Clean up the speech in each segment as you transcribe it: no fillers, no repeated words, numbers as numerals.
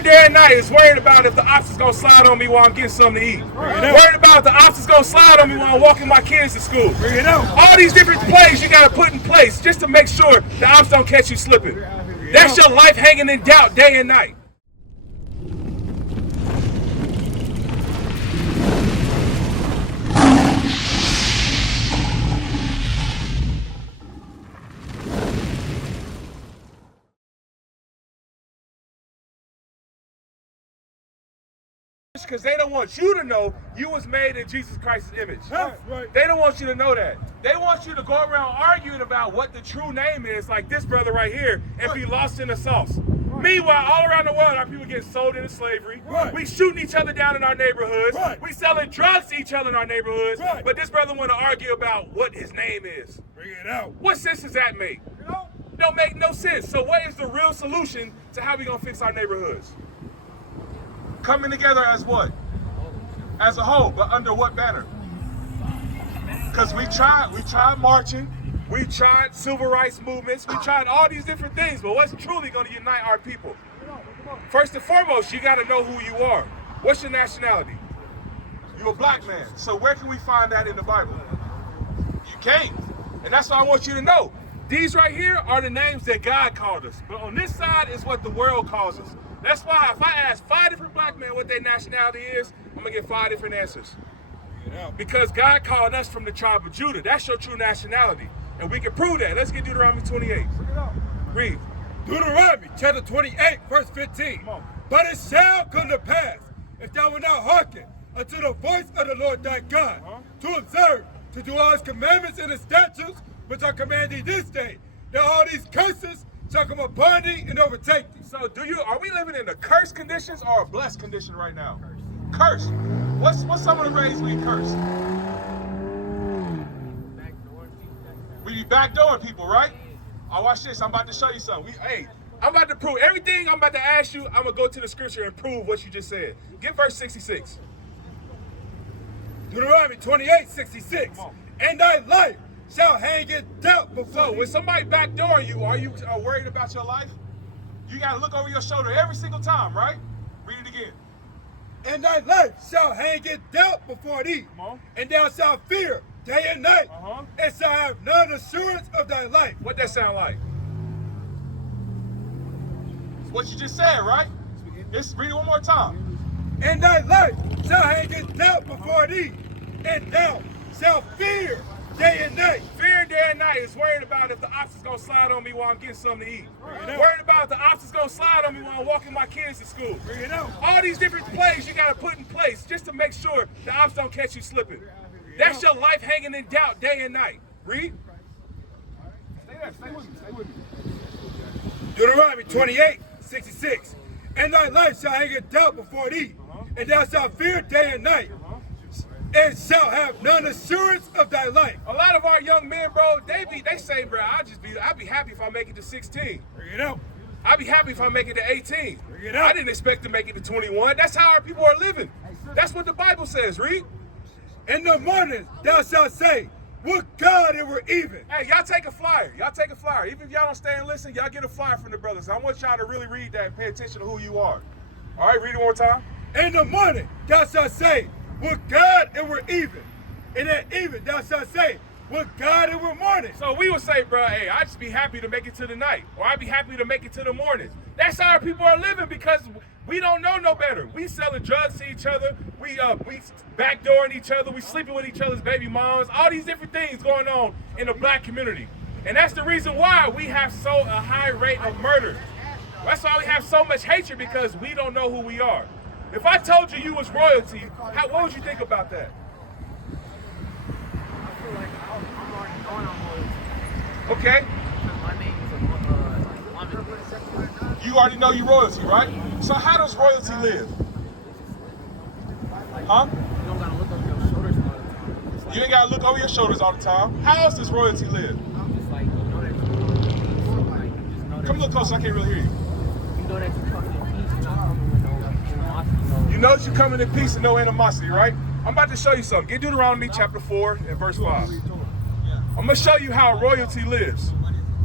Fear day and night is worried about if the ops is going to slide on me while I'm getting something to eat. Worried about if the ops is going to slide on me while I'm walking my kids to school. All these different plays you got to put in place just to make sure the ops don't catch you slipping. That's your life hanging in doubt day and night. Because they don't want you to know you was made in Jesus Christ's image. Right. They don't want you to know that. They want you to go around arguing about what the true name is, like this brother right here, and be lost in the sauce. Meanwhile, all around the world, our people getting sold into slavery. We shooting each other down in our neighborhoods. We selling drugs to each other in our neighborhoods. But this brother want to argue about what his name is. Bring it out. What sense does that make? Don't make no sense. So what is the real solution to how we gonna fix our neighborhoods? Coming together as what? As a whole, but under what banner? Because we tried marching, we tried civil rights movements, we tried all these different things, but what's truly going to unite our people? First and foremost, you got to know who you are. What's your nationality? You're a black man. So where can we find that in the Bible? You can't. And that's what I want you to know. These right here are the names that God called us. But on this side is what the world calls us. That's why if I ask 5 different black men what their nationality is, I'm going to get 5 different answers. Because God called us from the tribe of Judah. That's your true nationality. And we can prove that. Let's get Deuteronomy 28. Read. Deuteronomy chapter 28, verse 15. But it shall come to pass, if thou wilt not hearken unto the voice of the Lord thy God, to observe, to do all his commandments and his statutes, which I command thee this day, that all these curses shall come upon thee and overtake thee. So are we living in a cursed conditions or a blessed condition right now? Cursed. What's some of the ways we cursed? We be backdooring people, right? Watch this. I'm about to show you something. I'm about to prove everything I'm about to ask you. I'm going to go to the scripture and prove what you just said. Get verse 66. Deuteronomy 28, 66. And thy life shall hang in doubt before So when somebody backdooring you, are you worried about your life? You got to look over your shoulder every single time, right? Read it again. And thy life shall hang in doubt before thee. And thou shalt fear day and night, and shall have none assurance of thy life. What that sound like? It's what you just said, right? Let's read it one more time. And thy life shall hang in doubt before thee, and thou shalt fear day and night. Fear day and night is worried about if the ops is going to slide on me while I'm getting something to eat. Worried about if the ops is going to slide on me while I'm walking my kids to school. All these different plays you got to put in place just to make sure the ops don't catch you slipping. That's your life hanging in doubt day and night. Read. Stay with me. Deuteronomy 28, 66. And thy life shall hang in doubt before thee, and thou shalt fear day and night, and shall have none assurance of thy life. A lot of our young men, bro, they say, bro, I'd be happy if I make it to 16. I'd be happy if I make it to 18. I didn't expect to make it to 21. That's how our people are living. That's what the Bible says. Read. In the morning thou shalt say, would God it were even. Hey, y'all take a flyer. Even if y'all don't stay and listen, y'all get a flyer from the brothers. I want y'all to really read that and pay attention to who you are. All right, read it one more time. In the morning thou shalt say, would God it were even. And at even thou shalt say, would God it were morning. So we would say, bro, hey, I'd just be happy to make it to the night. Or I'd be happy to make it to the morning. That's how our people are living because we don't know no better. We selling drugs to each other. We backdooring each other. We sleeping with each other's baby moms. All these different things going on in the black community. And that's the reason why we have a high rate of murder. That's why we have so much hatred because we don't know who we are. If I told you was royalty, what would you think about that? I feel like I'm already going on royalty. Okay. Because my name is a woman. You already know you royalty, right? So how does royalty live? Huh? You don't gotta look over your shoulders all the time. You ain't gotta look over your shoulders all the time. How else does royalty live? I'm just like, you know that you Come a little closer, I can't really hear you. You know that you coming in peace, you're not coming with no animosity. You know that you're coming in peace and no animosity, right? I'm about to show you something. Get Deuteronomy chapter 4 and verse 5. I'm gonna show you how royalty lives.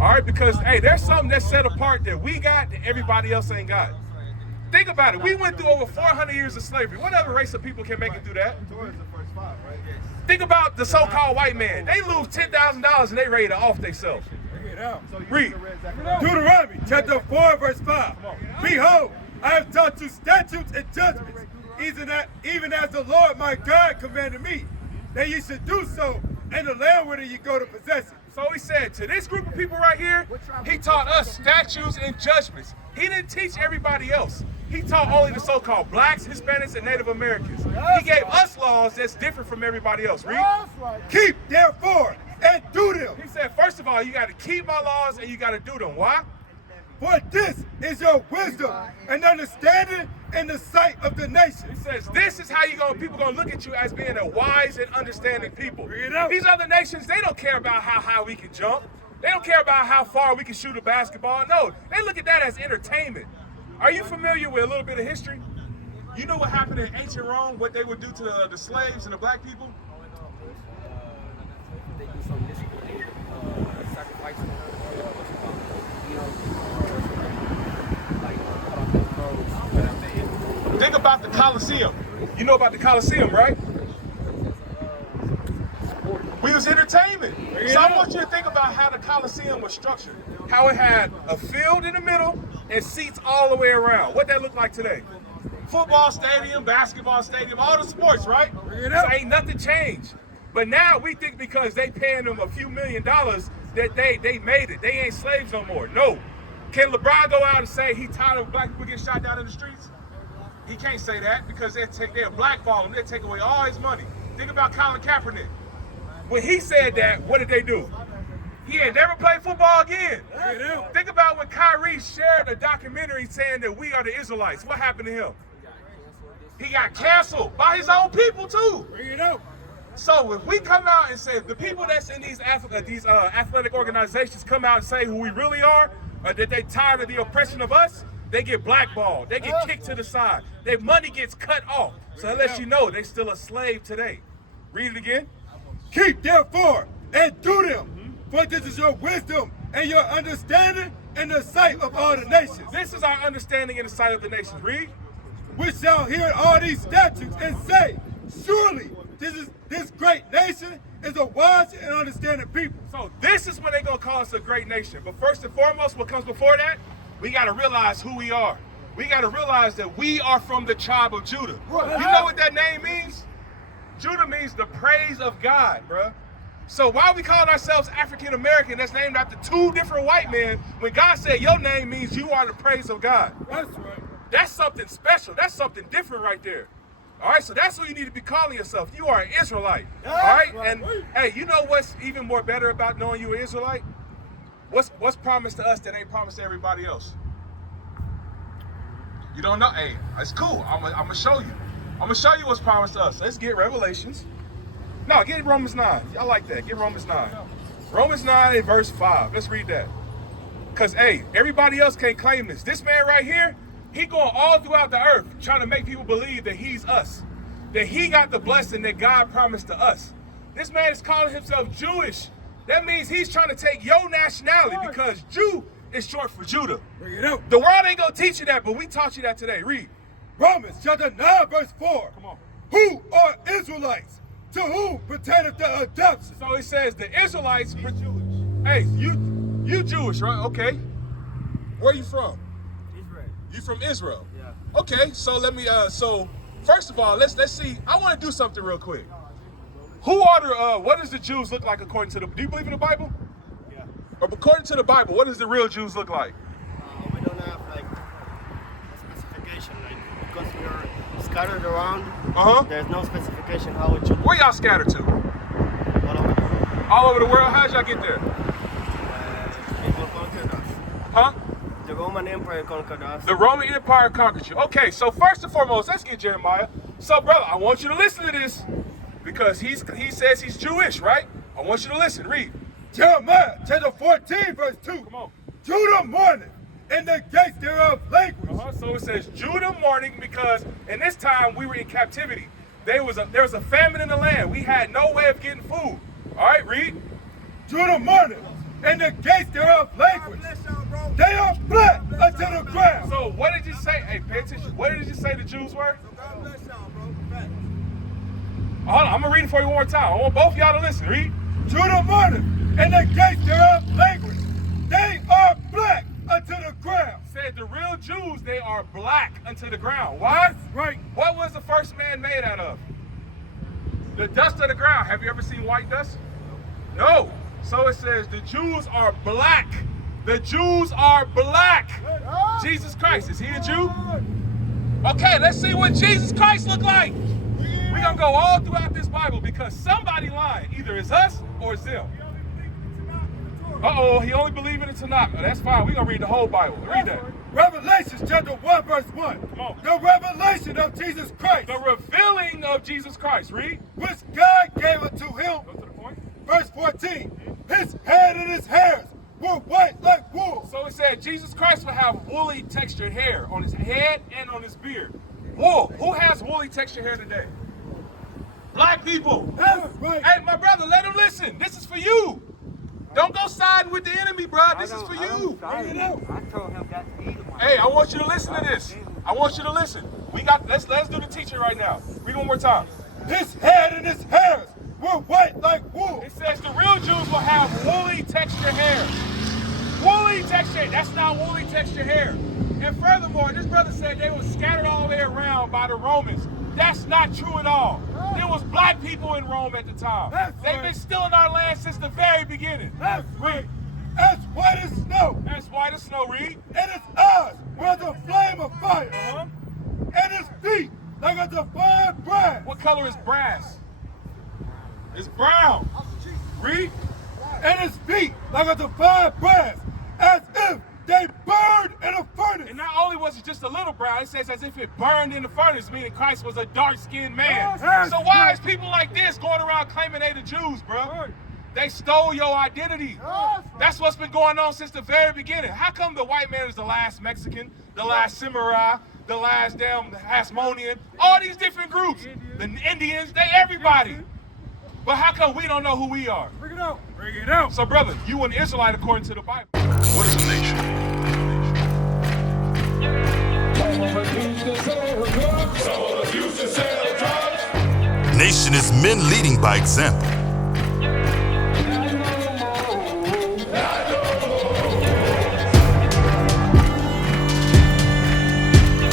All right, because hey, there's something that's set apart that we got that everybody else ain't got. Think about it. We went through over 400 years of slavery. What other race of people can make it through that? Think about the so-called white man. They lose $10,000 and they ready to off themselves. Read. Deuteronomy chapter 4, verse 5. Behold, I have taught you statutes and judgments, even as the Lord my God commanded me, that ye should do so in the land whither ye go to possess it. So he said to this group of people right here, he taught us statutes and judgments. He didn't teach everybody else. He taught only the so-called blacks, Hispanics, and Native Americans. He gave us laws that's different from everybody else. Read. Keep therefore and do them. He said, first of all, you got to keep my laws and you got to do them. Why? For this is your wisdom and understanding in the sight of the nation. He says, this is how people gonna look at you as being a wise and understanding people. These other nations, they don't care about how high we can jump. They don't care about how far we can shoot a basketball. No, they look at that as entertainment. Are you familiar with a little bit of history? You know what happened in ancient Rome, what they would do to the slaves and the black people? They do some mystical sacrifice. Think about the Colosseum. You know about the Colosseum, right? We was entertainment. So I want you to think about how the Colosseum was structured. How it had a field in the middle and seats all the way around. What that look like today? Football stadium, basketball stadium, all the sports, right? So ain't nothing changed. But now we think because they paying them a few $1 million that they made it. They ain't slaves no more. No. Can LeBron go out and say he tired of black people getting shot down in the streets? He can't say that because they'll blackball him. They'll take away all his money. Think about Colin Kaepernick. When he said that, what did they do? He ain't never played football again. Think about when Kyrie shared a documentary saying that we are the Israelites. What happened to him? He got canceled by his own people too. So if we come out and say the people that's in these athletic organizations come out and say who we really are, or that they tired of the oppression of us, they get blackballed. They get kicked to the side. Their money gets cut off. So that lets you know they still a slave today. Read it again. Keep therefore and do them, for this is your wisdom and your understanding in the sight of all the nations. This is our understanding in the sight of the nations. Read. We shall hear all these statutes and say, surely this great nation is a wise and understanding people. So this is when they're going to call us a great nation. But first and foremost, what comes before that, we got to realize who we are. We got to realize that we are from the tribe of Judah. You know what that name means? Judah means the praise of God, bruh. So why we calling ourselves African American that's named after two different white men when God said your name means you are the praise of God? That's right. That's something special. That's something different right there. All right, so that's what you need to be calling yourself. You are an Israelite. All right, and hey, you know what's even more better about knowing you're an Israelite? What's promised to us that ain't promised to everybody else? You don't know? Hey, it's cool. I'm gonna show you. I'm gonna show you what's promised to us. Let's get Revelations. No, get Romans 9. I like that. Get Romans 9. Romans 9 and verse 5. Let's read that. Because, hey, everybody else can't claim this. This man right here, he going all throughout the earth trying to make people believe that he's us. That he got the blessing that God promised to us. This man is calling himself Jewish. That means he's trying to take your nationality because Jew is short for Judah. The world ain't going to teach you that, but we taught you that today. Read. Romans chapter 9 verse 4. Come on. Who are Israelites? To whom pertaineth the adoption? So it says the Israelites were Jewish. Hey, you Jewish, right? Okay. Where are you from? Israel. You from Israel? Yeah. Okay, so let me so first of all, let's see. I want to do something real quick. Who are the what does the Jews look like according to the do you believe in the Bible? Yeah. Or according to the Bible, what does the real Jews look like? We don't have like a specification, like because we are scattered around. There's no specification how it should. Where y'all scattered to? All over the world. All over the world? How'd y'all get there? People conquered us. Huh? The Roman Empire conquered us. The Roman Empire conquered you. Okay, so first and foremost, let's get Jeremiah. So, brother, I want you to listen to this because he says he's Jewish, right? I want you to listen. Read. Jeremiah chapter 14 verse 2. Come on. Judah mourneth, and the gates thereof languish. So it says Judah mourning because in this time we were in captivity. There was a famine in the land. We had no way of getting food. All right, read. Judah mourneth, and the gates thereof languish. They are flat unto the ground. So what did you say? Hey, pay attention. What did you say the Jews were? So God bless y'all, bro. Facts. Hold on, I'm gonna read it for you one more time. I want both y'all to listen. Read. Judah murdered, and the gates thereof language. They are black unto the ground. Said the real Jews, they are black unto the ground. Why? Right. What was the first man made out of? The dust of the ground. Have you ever seen white dust? No. So it says the Jews are black. The Jews are black. Jesus Christ, is he a Jew? Okay, let's see what Jesus Christ looked like. We're gonna go all throughout this Bible because somebody lying. Either it's us or it's them. Uh-oh, he only believed in the Tanakh. Oh, that's fine. We're gonna read the whole Bible. Read that. Revelation chapter 1, verse 1. Come on. The revelation of Jesus Christ. The revealing of Jesus Christ. Read. Which God gave unto him. Go to the point. Verse 14. His head and his hairs were white like wool. So it said Jesus Christ would have woolly textured hair on his head and on his beard. Wool. Who has woolly textured hair today? Black people. That's right. Hey, my brother, let him listen. This is for you. Don't go siding with the enemy, bro. This is for you. Bring it out. I told him that to eat him. Hey, I want you to listen to this. I want you to listen. Let's do the teaching right now. Read one more time. His head and his hairs were white like wool. It says the real Jews will have woolly textured hair. Woolly textured. That's not woolly textured hair. And furthermore, this brother said they were scattered all the way around by the Romans. That's not true at all. There was black people in Rome at the time. They've been stealing our land since the very beginning. That's right. As white as snow. As white as snow, read. And his eyes were as a flame of fire. And his feet like a divine brass. What color is brass? It's brown. Read. And his feet like a divine brass, as if they burned in a furnace. And not only was it just a little brown, it says as if it burned in the furnace, meaning Christ was a dark-skinned man. Yes. So why is people like this going around claiming they the Jews, bro? They stole your identity. That's what's been going on since the very beginning. How come the white man is the last Mexican, the last Samurai, the last damn Hasmonean, all these different groups, the Indians, they everybody. But how come we don't know who we are? Bring it out. Bring it out. So brother, you an Israelite according to the Bible. What is a nation? Nation is men leading by example.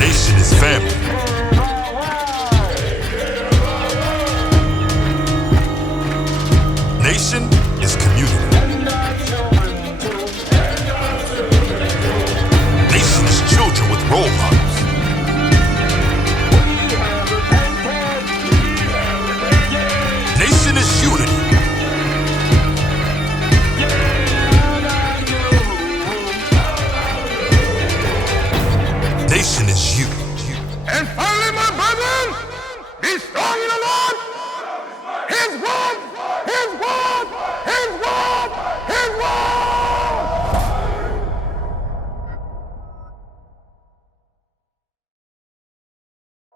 Nation is family. Nation is community. Nation is children with role models. Nation is unity. Nation is you. And finally, my brethren, be strong in the Lord. His word, his word, his